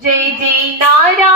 J.D. Nara.